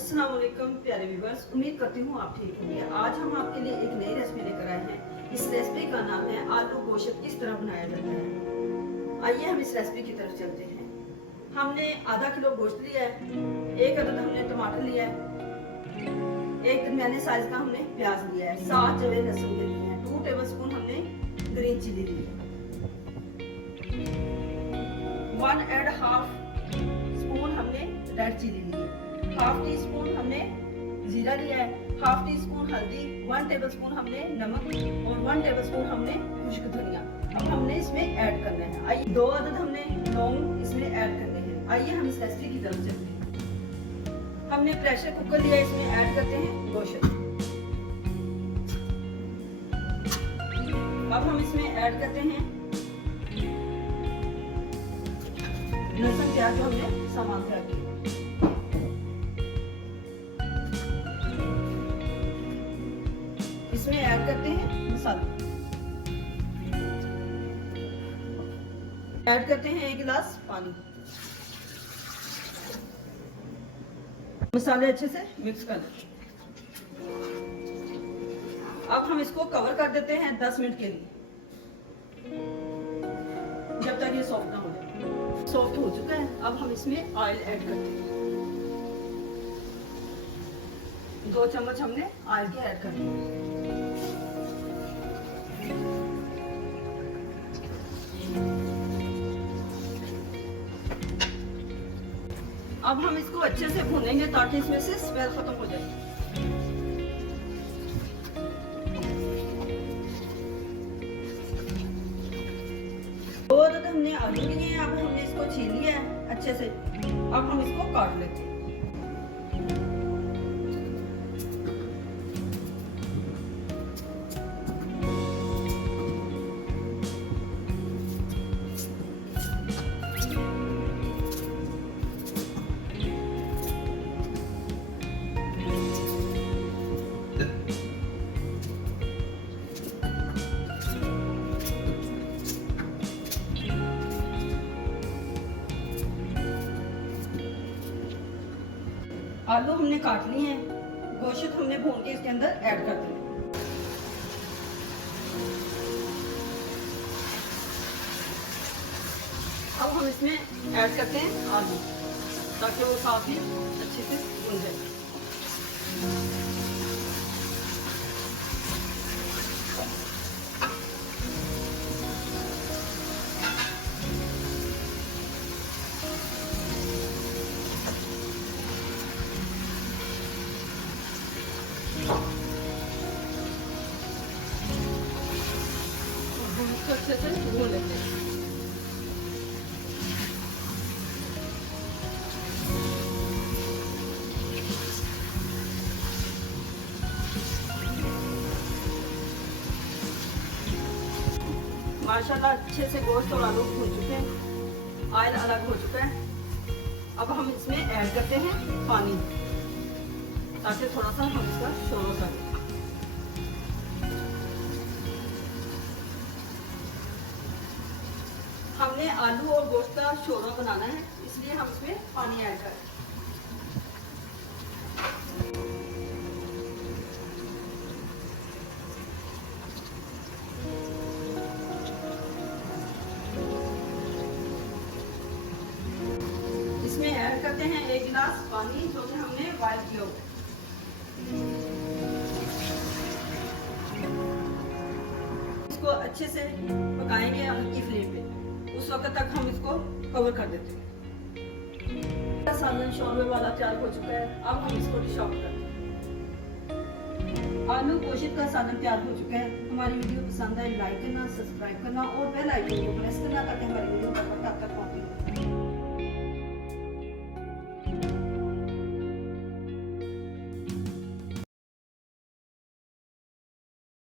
अस्सलाम वालेकुम प्यारे व्यूअर्स, उम्मीद करती हूँ आप ठीक होंगे। आज हम आपके लिए एक नई रेसिपी लेकर आए हैं। इस रेसिपी का नाम है आलू गोश्त किस तरह बनाया जाता है। आइए हम इस रेसिपी की तरफ चलते हैं। हमने आधा किलो गोश्त लिया है, एक अदद हमने टमाटर लिया है, एक दरमियाने साइज का हमने प्याज लिया है, 7 जवे लहसुन के लिए हैं, 2 टेबलस्पून हमने ग्रीन चिली ली है, 1.5 स्पून हमने रेड चिली ली है, हाफ टी स्पून हमने जीरा लिया है, हाफ टी स्पून हल्दी, 1 टेबलस्पून हमने नमक और 1 टेबलस्पून हमने खुश्क धनिया। अब हमने इसमें ऐड करना है। आइए 2 अदद हमने लौंग इसमें ऐड करने हैं। आइए हम इस रेसिपी की तरफ चलते हैं। हमने प्रेशर कुकर लिया, इसमें ऐड करते हैं गोश्त। अब हम इसमें ऐड करते हैं लहसुन प्याज जो हमने सामान तैयार किया। इसमें ऐड करते हैं मसाला, ऐड करते हैं 1 गिलास पानी। मसाले अच्छे से मिक्स कर देते हैं। अब हम इसको कवर कर देते हैं 10 मिनट के लिए, जब तक ये सॉफ्ट ना हो जाए। सॉफ्ट हो चुका है। अब हम इसमें ऑयल ऐड करते हैं। 2 चम्मच हमने ऑयल के ऐड कर दिए। अब हम इसको अच्छे से भूनेंगे ताकि इसमें से स्मेल खत्म हो जाए। दो अदद हमने आलू लिए हैं, अब हमने इसको छील लिया है अच्छे से। अब हम इसको काट लेते हैं। आलू हमने काट लिए हैं, गोश्त हमने भून के इसके अंदर ऐड कर दिया। अब हम इसमें ऐड करते हैं आलू, ताकि वो साथ ही अच्छे से भून जाए। अच्छे से भून लेते हैं। माशाल्लाह अच्छे से गोश्त और आलू भून चुके हैं, ऑयल अलग हो चुका है। अब हम इसमें ऐड करते हैं पानी, ताकि थोड़ा सा हम इसका शोरबा करें। हमने आलू और गोश्त का शोरबा बनाना है, इसलिए हम इसमें पानी ऐड करें। इसमें ऐड करते हैं 1 गिलास पानी जो कि हमने बॉयल किया हुआ है। इसको अच्छे से पकाएंगे हल्की फ्लेम पे, उस वक्त तक हम इसको कवर कर देते हैं। सालन शोरबे वाला तैयार हो चुका है। अब हम इसको डिश आउट करते हैं। आलू गोश्त का सालन तैयार हो चुका है। हमारी वीडियो पसंद आए लाइक करना, सब्सक्राइब करना और बेल आइकन को प्रेस करना ताकि हमारी